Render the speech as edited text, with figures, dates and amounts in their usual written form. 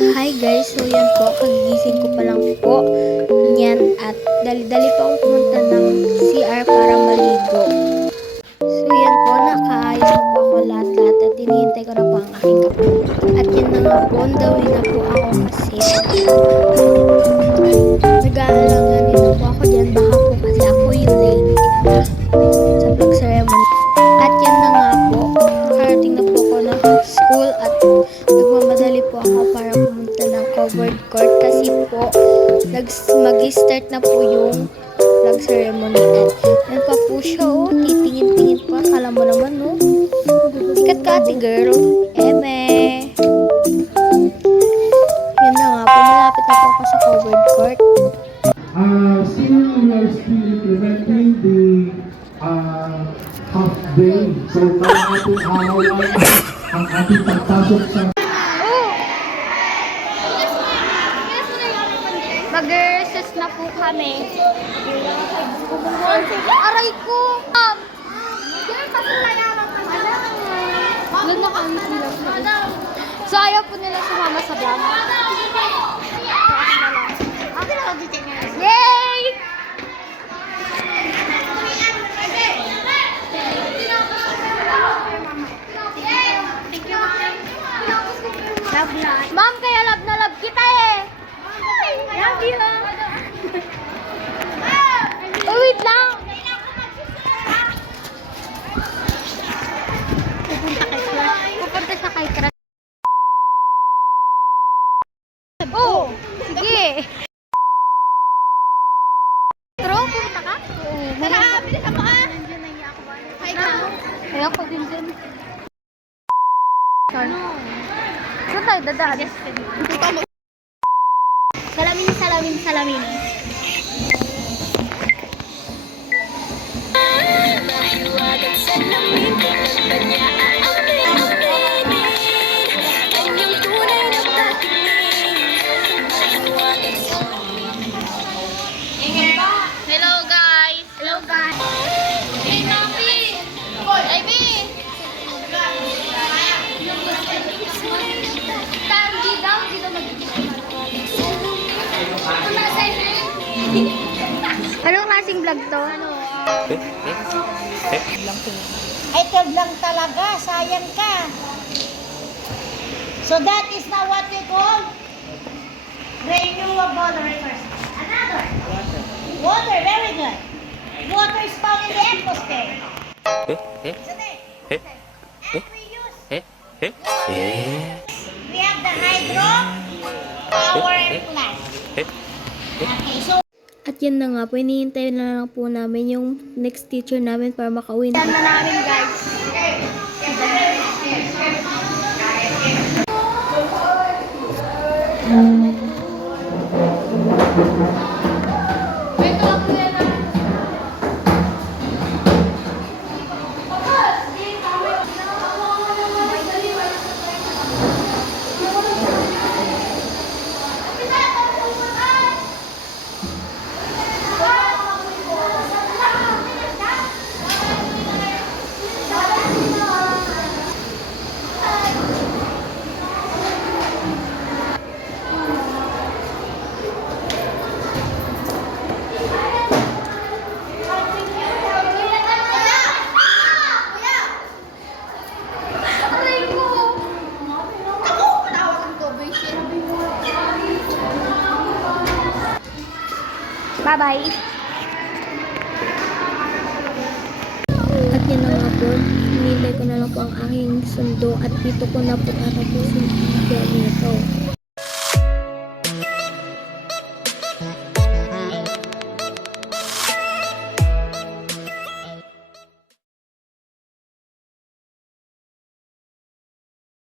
Hi guys, so yan po, kagigising ko pa lang po yan at dali-dali pa akong pumunta ng CR para maligo. So yan po, nakaayos na po ako lahat-lahat at hinihintay ko na po ang aking kape. At yan na nga po, dawi na po ako kasi nag-aalala nito po ako dyan, baka po kasi ako yung late sa flag ceremony. At yan na nga po, nakarating na po ako ng school at nagmamadali po ako para pumunta ng covered court kasi po mag-start na po yung flag ceremony at yan pa po siya titingin-tingin pa, akala mo naman sikat ka ate girl, eme. Yan na nga po, malapit na po ako sa covered court. Still we are still implementing the half day. So kaya natin hahawain ang ating pagpasok sa Mag-recess na po kami. Aray ko! So ayaw po nila sumama sa vlog. Yay! Ma'am, kaya love na love kita eh. Love you. Oh, wait lang. Pupunta sa kay Crush. Oh, sige. True, pumunta ka? Tara, bilis ako ah. Ayoko din dyan. Saan tayo dadaan? Salamin. Hello guys. Hey, Mami. Ivy. Anong klaseng vlog to? Ay, 12 lang talaga. Sayang ka. So that is now what we call renewable resources. Another. Water. Very good. Water is found in the atmosphere. And we use. We have the hydro power plant. Okay, so At yan na nga po, hinihintay na lang po namin yung next teacher namin para makauwi na. Yan na namin guys. Bye-bye. At yan na nga po, hinihintay ko na lang po ang aking sundo at dito ko na po tatapusin ang video nito.